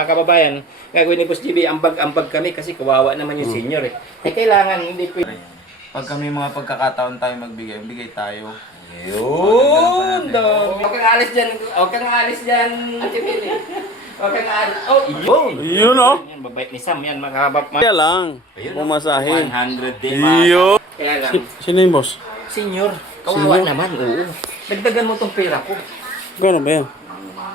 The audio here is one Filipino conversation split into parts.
Mga kababayan, gagawin ni Boss GB, ambag-ambag kami kasi kawawa naman yung senior eh. Kailangan, hindi pwede. Pag kami mga pagkakataon tayo magbigay, bigay tayo. Yun! Huwag kang alis dyan, huwag kang alis dyan, Ate Billy. Huwag kang alis. Oh, yun! Yun oh. Yan, babait ni Sam yan, mga kabab. Kaya lang. Ayun, Pumasahe. 100 din, mga. Yun. Kaya lang, Sino yung boss? senior, kawawa naman, oo. Dagdagan mo tong pera ko. Gano'n ba yan?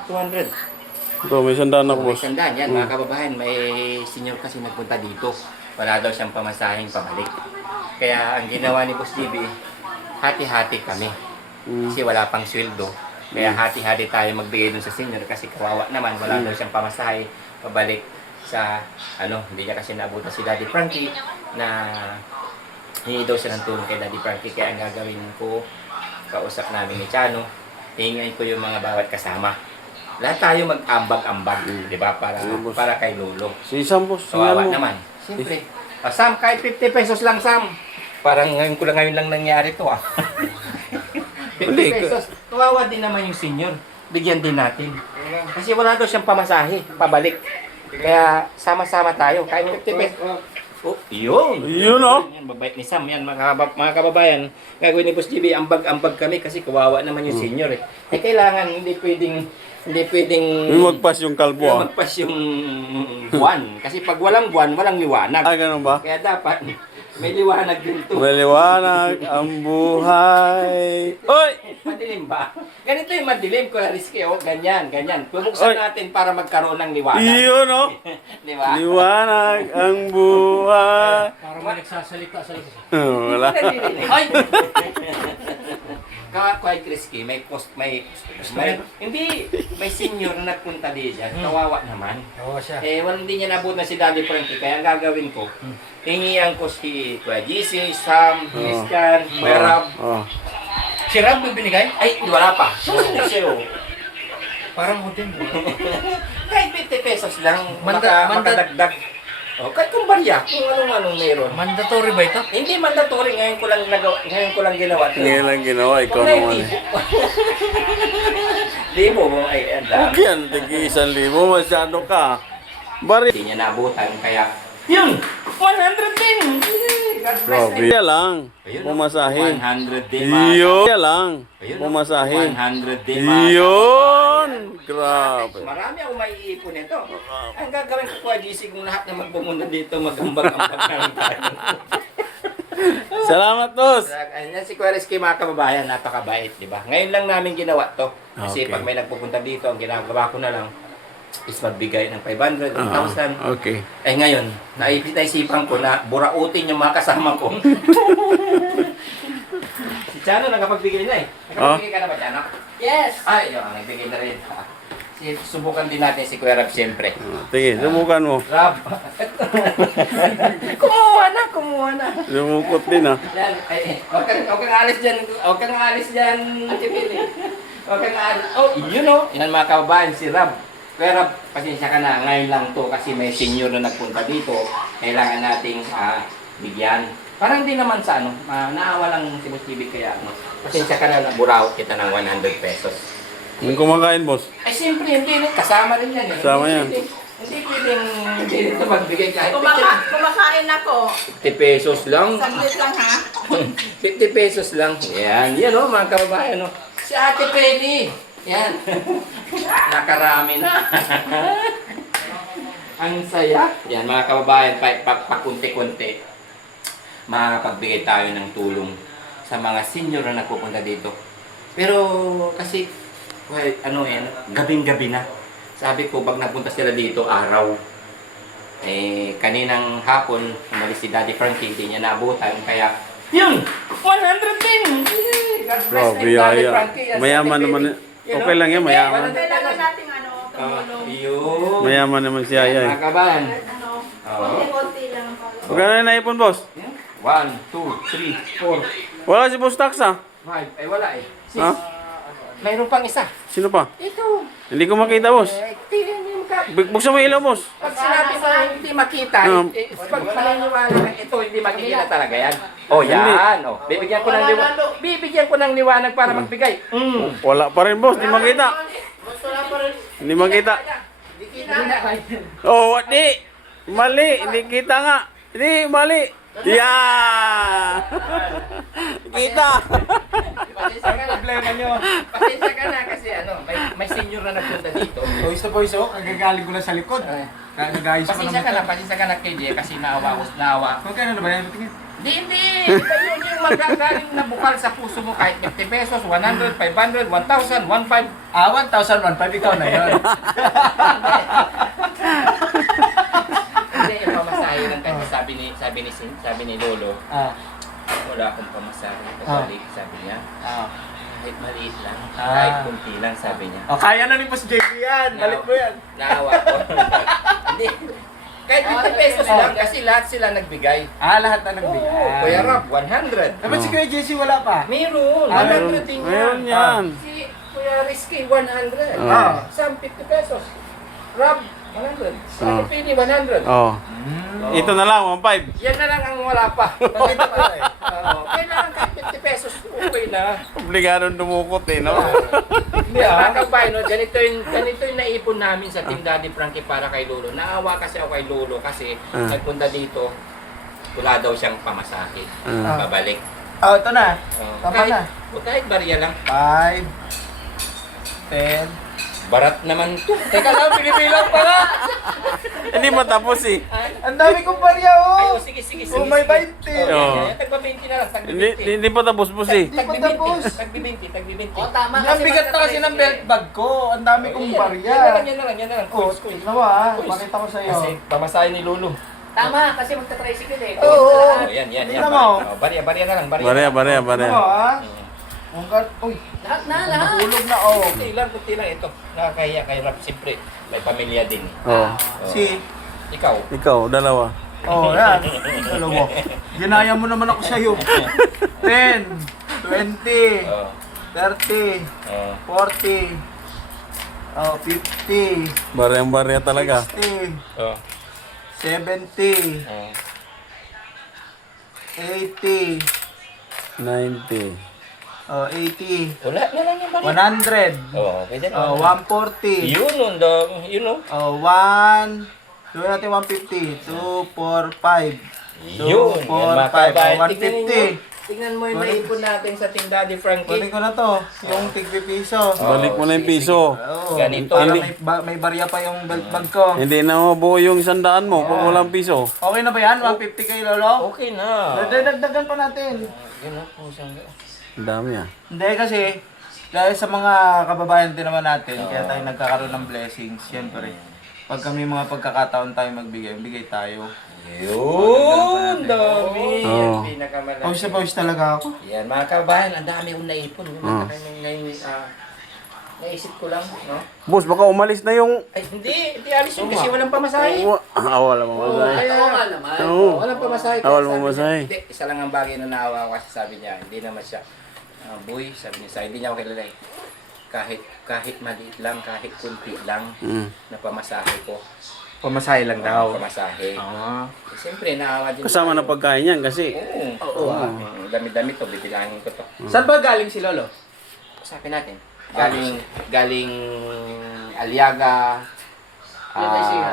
200. Ito, may sandaan ako boss. Sandaan yan, mga kababayan, may senior kasi nagpunta dito. Wala daw siyang pamasahing pabalik. Kaya ang ginawa ni Boss GB, hati-hati kami. Kasi wala pang sweldo. Kaya hati-hati tayo magbigay dun sa senior kasi kawawa naman, wala daw siyang pamasahe pabalik sa hindi niya kasi naabutan si Daddy Frankie na hingi daw siya ng tulong kay Daddy Frankie. Kaya ang gagawin ko, kausap namin ni Chano, hingin ko yung mga bawat kasama. Lahat tayo mag-ambag-ambag, di ba? Para kay Lolo. Si Sam boss. Kawawa Mo. naman. Siyempre. Sam, kahit 50 pesos lang, Sam. Parang ngayon lang nangyari to, ah. 50 pesos. Kawawa din naman yung senior. Bigyan din natin. Kasi wala daw siyang pamasahe, pabalik. Kaya sama-sama tayo. Kahit 50 pesos. Oh, yun! Yun oh. Yan, babait ni Sam. Yan, mga kababayan. Gagawin ni Boss GB, ambag-ambag kami kasi kawawa naman yung senior eh. Kailangan, hindi pwedeng Yung magpas yung kalbo ah. magpas yung buwan. Kasi pag walang buwan, walang liwanag. Ah, ganun ba? Kaya dapat may liwanag din to. Maliwanag ang buhay. Oy! Madilim ba? Ganito yung madilim, Riske, oh. Ganyan. Pumuksan natin para magkaroon ng liwanag. Yun oh. Di ba? Liwanag ang buhay. Parang may nagsasalita sa labas. Wala. Ay! Kaya Risky, may senior na nagpunta din dyan. Kawawa naman. Oo siya. Hindi niya nabutan si Daddy Frankie. Kaya ang gagawin ko, hingihan ko si Kuya GC, Sam, Christian, Kuya Rab. Oh. Si Rab may binigay? Ay, wala pa. Siya. Parang hotel. Kahit 50 pesos lang, Manda- makadagdag. Kahit kung barya, kung anong meron. Mandatory ba ito? Hindi mandatory, ngayon ko lang ginawa. Ngayon lang ginawa, ikaw Kung naman eh. Libo mo, ay, ang dami. Okay yan, tigi-1,000. Masyado ka. Bari. Hindi niya nabutan, kaya, yun! 100 din! God bless Grabe. them. Kaya lang. Ayun, Pumasahe. 100 din, mga. Yun. Kaya lang. Ayun, Pumasahe. 100 din, mga. Yun. Grabe. Marami akong maiipon nito. Ang gagawin ko, Kuya GC, kung lahat na magpumunta dito, mag-ambag-ambag na lang tayo. Salamat, boss. Ayan si Kuya Rizky, mga kababayan, napakabait, di ba? Ngayon lang namin ginawa to. Kasi Okay. pag may nagpupunta dito, ang ginagawa ko na lang is magbigay ng 500, 1,000. Okay. Ngayon, naisipan ko na burautin yung mga kasama ko. Si Chano, nakapagbigay na eh. Nakapagbigay ka na ba, Chano? Yes. Ay, yun, nagbigay na rin. Subukan din natin si Kuya Rab, siyempre. Sige, subukan mo. Rab! kumuha na. Lumukot din ah. Yan, huwag kang alis dyan, Ate Billy. Huwag kang alis. Oh, yun oh. Yan mga kababayan, si Rab. Kuya Rab, pasensya ka na, ngayon lang to kasi may senior na nagpunta dito. Kailangan nating bigyan. Parang hindi naman sa naawa lang si Boss TV kaya pasensya ka na, buraw kita ng 100 pesos. Yung kumakain, boss. Ay, siyempre, hindi rin. Kasama rin yan. Kasama yan. Hindi pwedeng hindi rin ito magbigay kahit Kumakain ako. 50 pesos lang. Saglit lang ha. 50 pesos lang. Yan o, mga kababayan o. Si Ate Penny. Yan. Nakarami na. Ang saya. Yan, mga kababayan, pakunti-kunti. Makapagbigay tayo ng tulong sa mga senior na nagpupunta dito. Pero kasi, gabing-gabi na. Sabi ko, pag napunta sila dito, araw. Kaninang hapon, umalis si Daddy Frankie, hindi niya naabutan. Kaya, yun! 100 din! God bless Grabe, Daddy yaya. Frankie. Mayaman naman. Okay lang yan, mayaman. Kailangan natin tumulong. Yun. Mayaman naman si Yaya. Mga kabayan. Konti-konti lang ang pag- Magkano na naipon, boss? 1, 2, 3, 4, Wala si boss tax ah. 5. Ay, wala eh. 6. Ha? Mayroon pang isa. Sino pa? Ito. Hindi ko makita, boss. Tingnan niyo yung Buksan mo ilaw, boss. Pag sinabi mo hindi makita, pag paniniwala na ito, hindi makikita talaga yan. Oh, yan. Oh. Bibigyan ko ng liwanag para magbigay. Wala pa rin, boss. Hindi makita. Hindi makita. Oh, di. Mali. Hindi kita nga. Di, mali. Yeah! Kita. Pasensya ka na. Problema nyo. Pasensya ka na kasi may senior na nagpunta dito. Pawis na pawis ako. Ang gagaling ko lang sa likod. Kaya nag-ayos ko Pasensya ka na kay Jay kasi naawa. Magkano na ba yan? Tingin. Hindi! Ayun yung magagaling na bukal sa puso mo kahit 50 pesos, 100, 500, 1,000, 1,500. 1,001, ikaw na yun. Hindi, yung pamasahe lang kasi sabi ni Lolo, wala akong pamasahe. Pabalik, sabi niya. Kahit maliit lang, kahit kunti lang, sabi niya. O, kaya na ni Boss JB yan. Balik mo yan. Naawa ko. Hindi. Kahit 50 pesos lang kasi lahat sila nagbigay. Lahat na nagbigay. Kuya Rob, 100. Dapat si Kuya Jesse wala pa. Meron, 100 din Meron yan. yan. Si Kuya Rizky, 100. Sam, 50 pesos. Rob, 100. Sa Pili, 100. Oh. Ito na lang, 1.5. Yan na lang ang wala pa. Pakita pa tayo. Kailangan kahit 50 pesos, okay na. Obligadong dumukot eh, no? Hindi mga kabay, no? Ganito yung naipon namin sa Team Daddy Frankie para kay Lolo. Naawa kasi ako kay Lolo kasi nagpunta dito, wala daw siyang pamasahe. Babalik. Ito na. Tama na. Kahit barya lang. 5, 10. Barat naman to. Teka lang, pinipilang pala. Hindi matapos eh. Ang dami kong barya, Ay, oh. sige. Oh, may 20. Oo. Tagba 20 na lang, tagbi Hindi, 20. hindi pa tapos po eh. Hindi pa tapos. Tagbi 20. Ang bigat na kasi ng belt bag ko. Ang dami kong barya. Yan na lang. Oh, Coins. tignan mo pakita ko sa'yo. Kasi pamasahe ni Lolo. Tama, kasi magta-tricycle eh. Oo. Yan. Tignan mo. Barya na lang, Barya. Tignan mo, Uy, Lahat na, lahat. tulog na, oh. Kunti lang ito. Nakakahiya kay Rap, siyempre. May pamilya din. Oh. Si, Ikaw. Ikaw, dalawa. oh, yan. Dalawa. Ginaya mo naman ako sa'yo. 10, 20, Oh. 30, Oh. 40, 50, Barya talaga. 60, Oh. 70, Oh. 80, 90. 80, Wala na lang yung barya. 100, Oh, pwede na. 140, Yun oh. 1, gawin natin 150, 2, 4, 5, Yun. 4, Yan, mga 5, kabayan. 150. Tingnan mo yung naipon natin sa Team Daddy Frankie. Kunin ko na to, yung tigpi piso. Balik mo na yung piso. Oo. Ganito. Para may barya pa yung belt bag ko. Hindi na mabuo yung 100 mo kung walang piso. Okay na ba yan? 150 kay Lolo? Okay na. Dagdagan pa natin. Yun oh, kung saan ka. Ang dami ah. Hindi kasi, dahil sa mga kababayan din naman natin, kaya tayo nagkakaroon ng blessings. Siyempre, pag kami mga pagkakataon tayo bigay tayo. Yun, dami. Oo. Yan, pinakamalaki. Pawis na pawis talaga ako. Yan, mga kabayan, ang dami kong naipon. Oo. Ngayon, naisip ko lang, no? Boss, baka umalis na yung... Ay, hindi alis yun kasi walang pamasahe. Wala mo masahe. Kaya, Oo nga naman. Oo. walang pamasahe. Awal Kaya mo sabi masahe. niya, Hindi, isa lang ang bagay na naawa ko kasi sabi niya, hindi naman siya, boy, sabi niya, hindi niya ako kilala eh. Kahit maliit lang, kahit kunti lang, na pamasahe ko. Pamasahe lang Pamasahe. Eh, siyempre, naawa din. Kasama na pagkain yan kasi. Oo. Dami-dami to, bibilangin ko to. Saan ba galing si Lolo? Usapin natin. Galing Aliaga,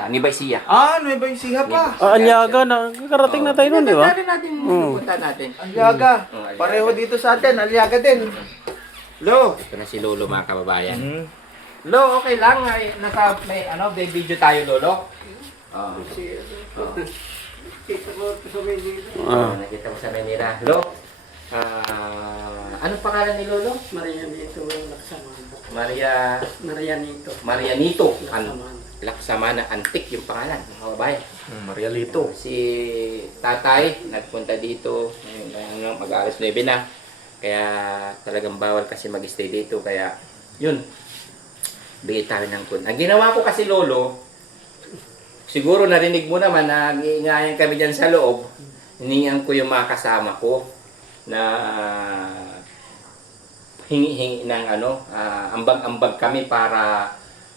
Nibay Siya. Nueva Ecija pa. Aliaga na. Karating na tayo nun, di ba? Dali natin, pupunta natin. Aliaga. Aliaga. Pareho dito sa atin, Aliaga din. Lo. Ito na si Lolo, mga kababayan. Lo, okay lang. May video tayo, Lolo. Nakita mo sa Manila. Lo, anong pangalan ni Lolo? Marianito, Laksamana. Marianito. Laksamana Antik yung pangalan, mga kababayan. Maria Lito. Si tatay, nagpunta dito. Mag-aalas 9 na. Kaya talagang bawal kasi mag-stay dito. Kaya, yun. Bigay tayo ng kun. Ang ginawa ko kasi, Lolo, siguro narinig mo naman na nag-iingayan kami dyan sa loob. Hiningan ko yung mga kasama ko na hingi-hingi ng ambag-ambag kami para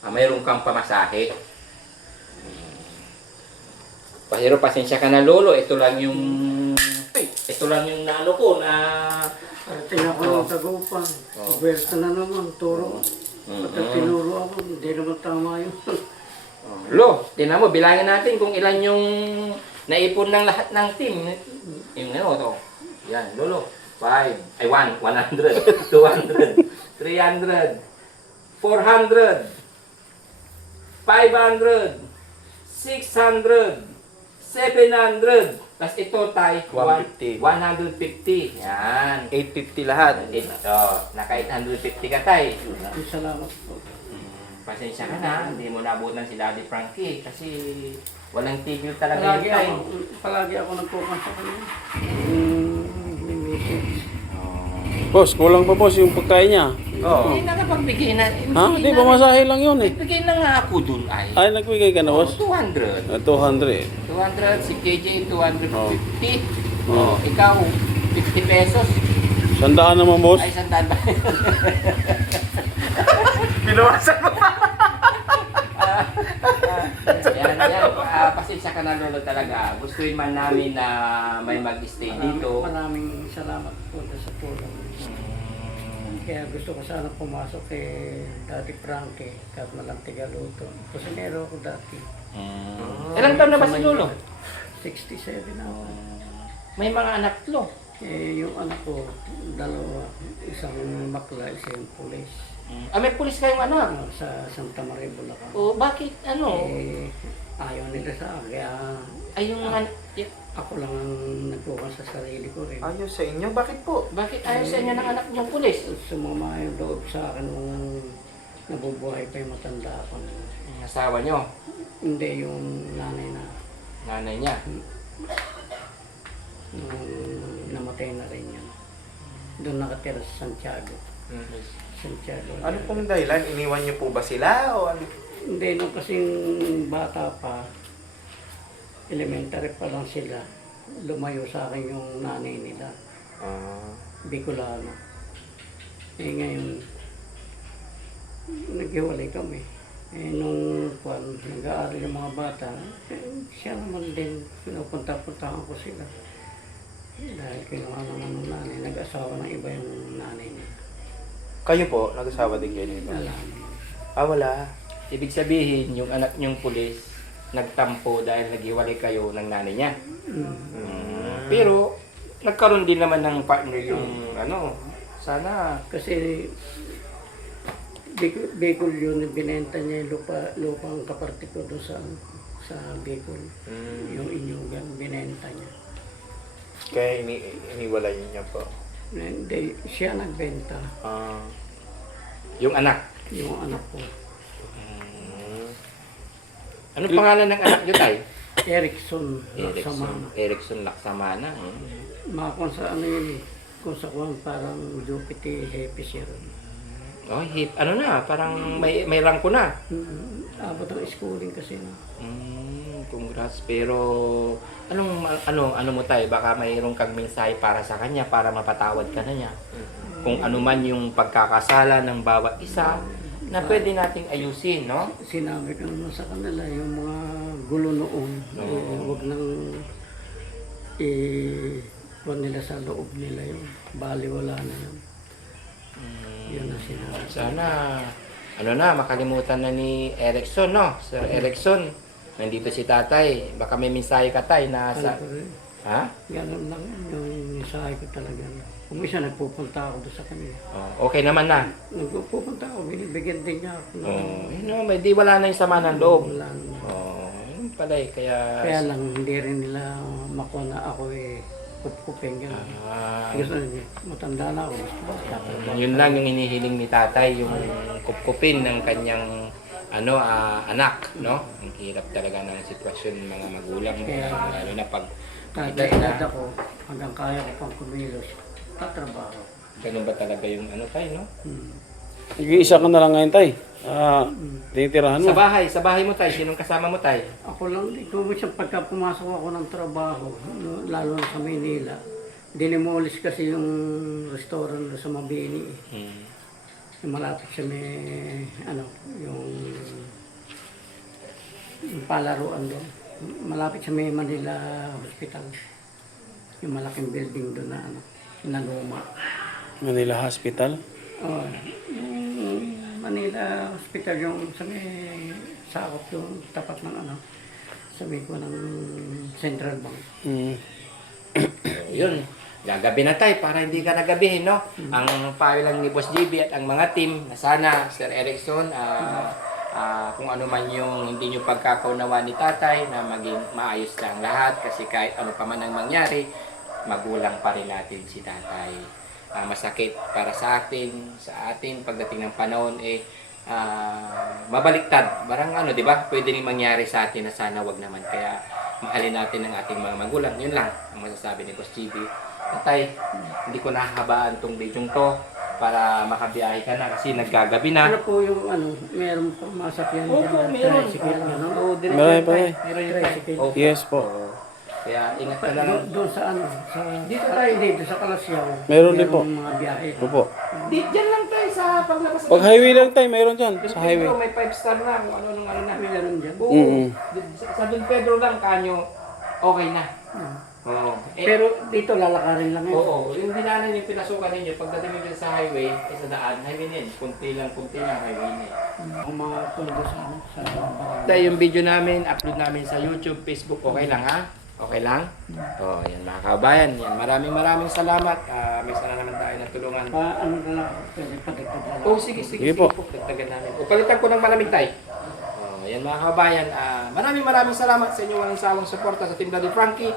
mayroon kang pamasahe. Pero pasensya ka na, Lolo. Ito lang yung naano ko na Parating ako ng Tagupang. Berta na naman, turo. Pagka tinuro ako, hindi naman tama yun. Lo, tinan mo, bilangin natin kung ilan yung naipon ng lahat ng team. Yung ano, to. Yan, Lolo. 5, ay 100, 200, 300, 400, 500, 600, 700. Tapos ito tayo, 150. 150. Yan. 850 lahat. Naka 850 ka tay. Salamat po. Pasensya ka na, hindi mo nabutan si Daddy Frankie kasi walang tigil talaga yung tay. Palagi ako nagpupunta sa kanya. May message. Boss, kulang pa boss yung pagkain niya. Oo. Hindi nakapagbigay na. Ha? Di ba masahe lang yun eh. Bigay na nga ako dun ay. Ay, nagbigay ka na boss? 200. 200. 200, si KJ 250. Oh. Ikaw, 50 pesos. Sandaan naman boss. Ay, sandaan ba? Binawasan mo. Yan. Pasensya ka na Lolo talaga. Gustuin man namin na may mag-stay dito. Maraming salamat po sa tulong. Kaya gusto ko sana pumasok kay Daddy Frankie kahit malang tigaluto. Kusinero ako dati. Ilang taon na ba si Lolo? 67 na ako. May mga anak Lo. Yung anak ko, dalawa. Isang bakla, isang pulis. May pulis kayong anak. Sa Santa Maria, Bulacan. O bakit ano? Ayaw nila sa akin. Kaya Ay yung ako lang ang nagkukan sa sarili ko rin. Ayos sa inyo, bakit po? bakit ayaw sa inyo ng anak niyong pulis? Sumama yung loob sa akin nung nabubuhay pa yung matanda ako. Yung asawa niyo, Hindi yung nanay na nanay niya. nung namatay na rin yun. Doon nakatira sa Santiago. Santiago. Ano pong dahilan? Iniwan niyo po ba sila o ano? Hindi, nung kasing bata pa, elementary pa lang sila, lumayo sa akin yung nanay nila, Bicolano. Ngayon, naghiwalay kami. Nung nag-aaral yung mga bata, siya naman din, pinupunta-puntahan ko sila. Dahil kinuha naman ng nanay, nag-asawa ng iba yung nanay niya. Kayo po, nag-asawa din kayo nito? Wala. Wala. Ibig sabihin, yung anak niyong pulis, nagtampo dahil naghiwalay kayo ng nanay niya. Pero, nagkaroon din naman ng partner yung ano, sana. Kasi Bicol yun, binenta niya yung lupang kaparte ko doon sa Bicol. Yung Inyugan, binenta niya. Kaya iniwalay niya po. Hindi, siya nagbenta, Yung anak. yung anak ko. Anong pangalan ng anak niyo, tay? Erickson Laksamana. Erickson Laksamana. Makakon sa ano yun, kung sa kuwan parang Jupiter Happy siya ron. Oh, ano na, parang may rangko na. Abot ang schooling kasi na. Congrats. Pero ano mo tayo, baka mayroong kang mensahe para sa kanya para mapatawad ka na niya. Kung ano man yung pagkakasala ng bawat isa na pwede nating ayusin, no? Sinabi ko naman sa kanila yung mga gulo noon, huwag nang kuwan nila sa loob nila yun. Baliwala na yun. Yun ang sinabi. Sana makalimutan na ni Erickson, no? Sir Erickson, nandito si tatay. Baka may mensahe ka tay na sa... Ano ko rin, Ha? ganun lang yung mensahe ko talaga. Kung isa nagpupunta ako doon sa kanila. Oh, okay naman na. Nagpupunta ako, binibigyan din niya ako. May di wala na yung sama ng loob. Wala naman. Yun pala eh, Kaya lang, hindi rin nila makuha na ako kupkupin gano'n. Gusto nila, matanda na ako. Gusto ba? Yun lang yung hinihiling ni tatay, yung kupkupin ng kanyang anak, no? Ang hirap talaga ng sitwasyon ng mga magulang, lalo na pag Kahit edad ako, hanggang kaya ko pang kumilos, tatrabaho. ganun ba talaga yung tayo, no? Nag-iisa ka na lang ngayon tay. Tinitirahan mo. Sa bahay mo tayo, sinong kasama mo tayo? Ako lang, kung minsan pagka pumasok ako ng trabaho, lalo na sa Maynila, dinimolis kasi yung restaurant doon sa Mabini. Yung malapit sa may, yung palaruan doon. Malapit sa may Manila Hospital. Yung malaking building doon na luma. Manila Hospital. Yung Manila Hospital yung sa may sakop yung tapat ng ano, sabi ko ng Central Bank. Yun. Gagabi na tayo para hindi ka nagabihin, no? Ang payo lang ni Boss JB at ang mga team na sana, Sir Erickson, kung ano man yung hindi nyo pagkakaunawa ni tatay na maging maayos lang lahat kasi kahit ano pa man ang mangyari, magulang pa rin natin si tatay. Masakit para sa atin pagdating ng panahon mabaliktad. Barang ano, di ba? Pwede rin mangyari sa atin na sana wag naman. Kaya mahalin natin ang ating mga magulang. Yun lang ang masasabi ni Boss JB. Tatay, hindi ko nahahabaan tong video to para makabiyahe ka na kasi naggagabi na. Ano po yung ano, meron pang masakyan Opo, dyan, meron. tricycle, ano? Oo, direct Meron yan, pa tay. eh. Meron yun, tay. Tricycle. Opo. Yes po. Oo. Kaya ingat ka lang. Doon sa ano, sa, dito sa Kalasyaw. Meron din po. Mga biyahe. Opo. Diyan lang tayo sa paglabas. Pag highway lang tayo, mayroon dyan. Sa highway. May 5-star na kung ano na. Meron dyan. Oo. Sa Don Pedro lang kanyo okay na. Oo. Pero dito lalakarin lang yun. Oo, yung dinanan yung pinasukan ninyo, pagdating nyo sa highway, sa daan, highway na yun. Kunti lang highway na yun. Ang mga tundo sa ano, sa Tayo yung video namin, upload namin sa YouTube, Facebook, okay lang ha? Okay lang? Oo, yan mga kabayan. Yan, maraming salamat. May sana naman tayo na tulungan. ano na lang, pwede padagdag na lang. Oh, sige po. Dagdagan namin. O, palitan ko ng malamig tayo. Yan mga kabayan. Maraming salamat sa inyong walang sawang suporta sa Team Daddy Frankie.